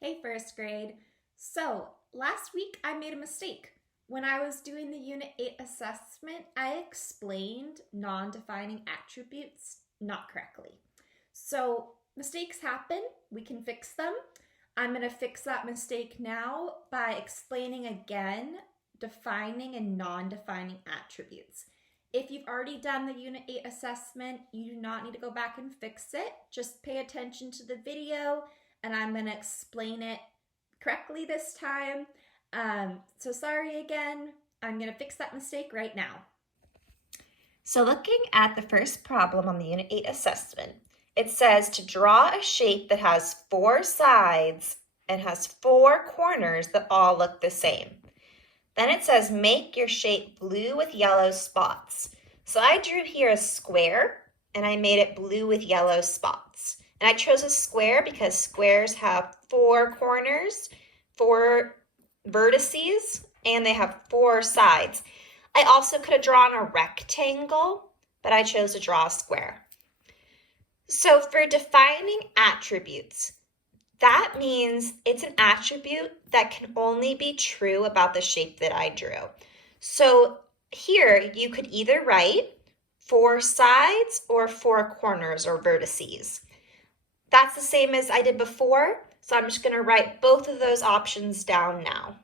Hey, first grade. So, last week I made a mistake. When I was doing the Unit 8 assessment, I explained non defining attributes not correctly. So, mistakes happen, we can fix them. I'm going to fix that mistake now by explaining again defining and non defining attributes. If you've already done the Unit 8 assessment, you do not need to go back and fix it. Just pay attention to the video and I'm going to explain it correctly this time. So sorry again. I'm going to fix that mistake right now. So looking at the first problem on the Unit 8 assessment, it says to draw a shape that has 4 sides and has 4 corners that all look the same. Then it says make your shape blue with yellow spots. So I drew here a square and I made it blue with yellow spots. And I chose a square because squares have 4 corners, 4 vertices, and they have 4 sides. I also could have drawn a rectangle, but I chose to draw a square. So for defining attributes, that means it's an attribute that can only be true about the shape that I drew. So here you could either write 4 sides or 4 corners or vertices. That's the same as I did before, so I'm just going to write both of those options down now.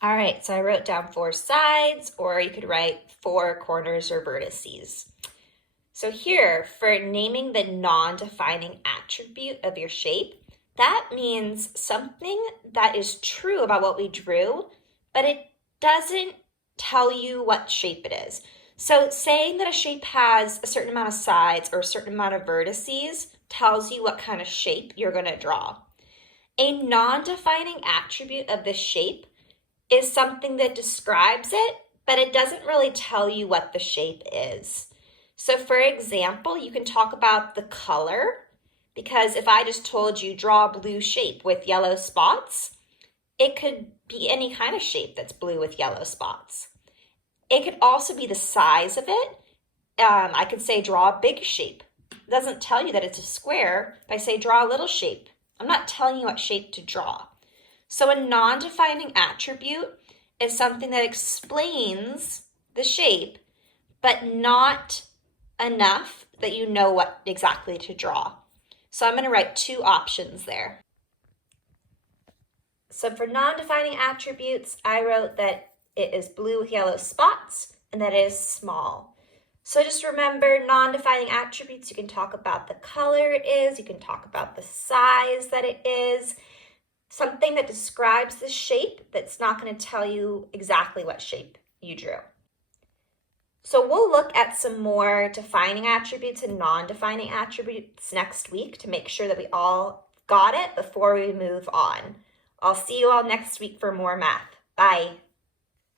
All right, so I wrote down 4 sides, or you could write 4 corners or vertices. So here, for naming the non-defining attribute of your shape, that means something that is true about what we drew, but it doesn't tell you what shape it is. So saying that a shape has a certain amount of sides or a certain amount of vertices tells you what kind of shape you're going to draw. A non-defining attribute of this shape is something that describes it, but it doesn't really tell you what the shape is. So for example, you can talk about the color, because if I just told you draw a blue shape with yellow spots, it could be any kind of shape that's blue with yellow spots. It could also be the size of it. I could say draw a big shape. It doesn't tell you that it's a square. If I say draw a little shape, I'm not telling you what shape to draw. So a non-defining attribute is something that explains the shape, but not enough that you know what exactly to draw. So I'm going to write 2 options there. So for non-defining attributes, I wrote that it is blue with yellow spots and that it is small. So just remember, non-defining attributes, you can talk about the color it is, you can talk about the size that it is, something that describes the shape that's not going to tell you exactly what shape you drew. So we'll look at some more defining attributes and non-defining attributes next week to make sure that we all got it before we move on. I'll see you all next week for more math. Bye.